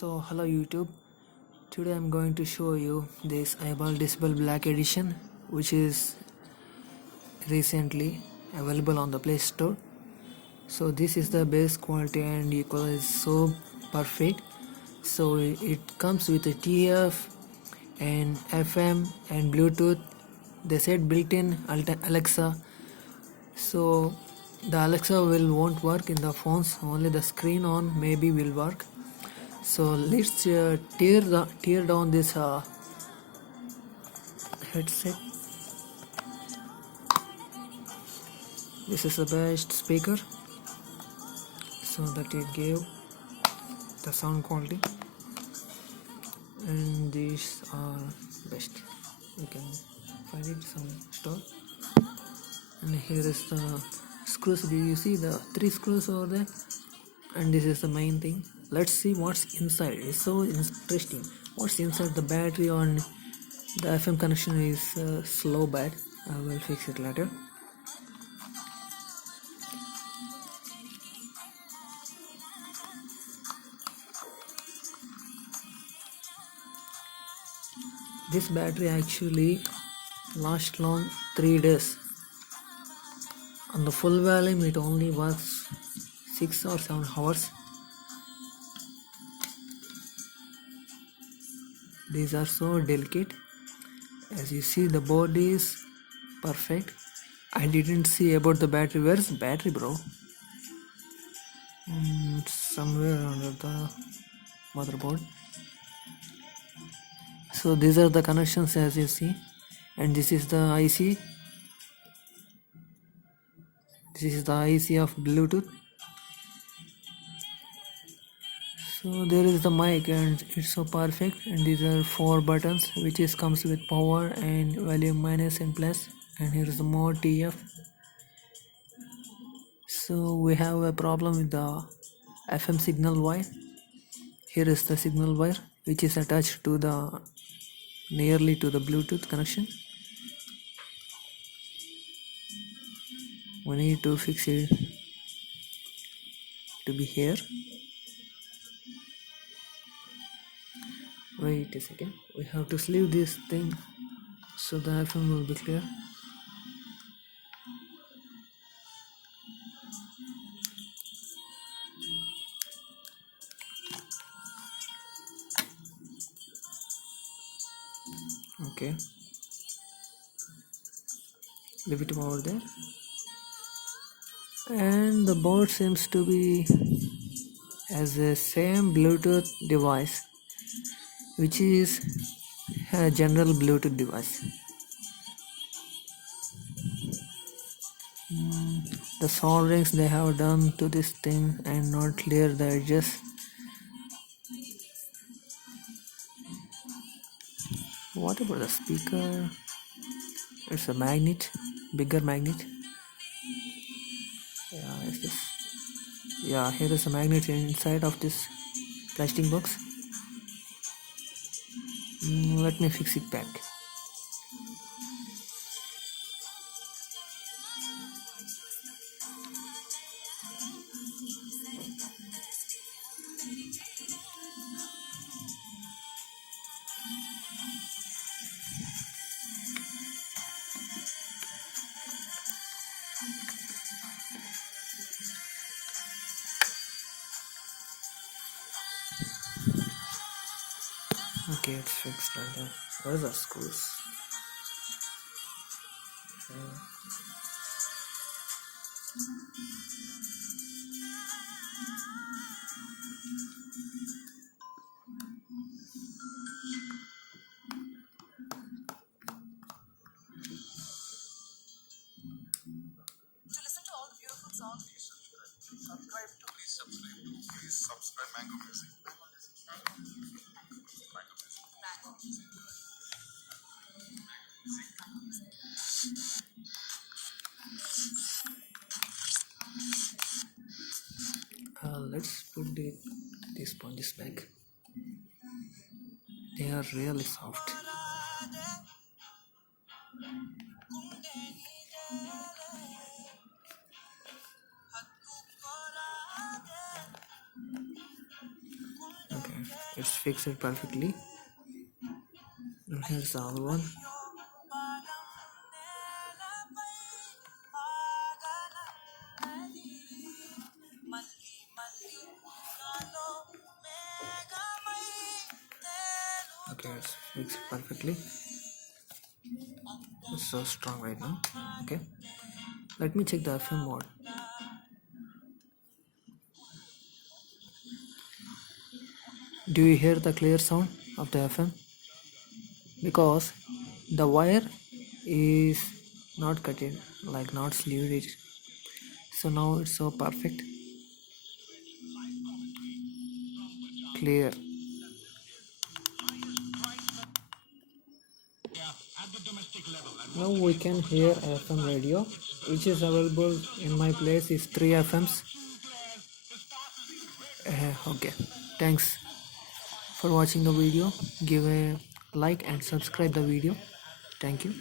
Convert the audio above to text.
So hello YouTube, today I'm going to show you this iBall Decibel Black Edition, which is recently available on the Play Store. So this is the best quality and equalizer is so perfect. So it comes with a TF and FM and Bluetooth. They said built-in Alexa. So the Alexa won't work in the phones, only the screen on maybe will work. So let's tear down this headset. This is the best speaker, so that it gave the sound quality, and these are best. You can find it some store. And here is the screws. Do you see the 3 screws over there? And this is the main thing. Let's see what's inside. It's so interesting. What's inside the battery on the FM connection is slow bad. I will fix it later. This battery actually lasts long 3 days. On the full volume it only works 6 or 7 hours. These are so delicate. As you see, the board is perfect. I didn't see about the battery. Where's the battery, bro? Somewhere under the motherboard. So these are the connections, as you see, and this is the IC. This is the IC of Bluetooth. So there is the mic, and it's so perfect. And these are 4 buttons, which comes with power and volume minus and plus. And here is the more TF. So we have a problem with the FM signal wire. Here is the signal wire, which is attached to the nearly to the Bluetooth connection. We need to fix it to be here. Wait a second, we have to sleeve this thing so the FM will be clear. Okay, leave it over there. And the board seems to be as the same Bluetooth device, which is a general Bluetooth device. The solderings they have done to this thing and not clear the edges. What about the speaker? It's a magnet, bigger magnet. Yeah, is this? Yeah, here is a magnet inside of this plastic box. Let me fix it back. Okay, it's fixed right there. Where's the screws? Please subscribe Mango Music. Let's put these sponges back. They are really soft. Okay, it's fixed perfectly. And here's the other one. Okay, it's fixed perfectly. It's so strong right now. Okay, let me check the FM mode. Do you hear the clear sound of the FM? Because the wire is not cut in, like not sleeved it. So now it's so perfect, clear. Now we can hear FM radio, which is available in my place is 3 FMs. Okay, thanks for watching the video. Give a like and subscribe the video. Thank you.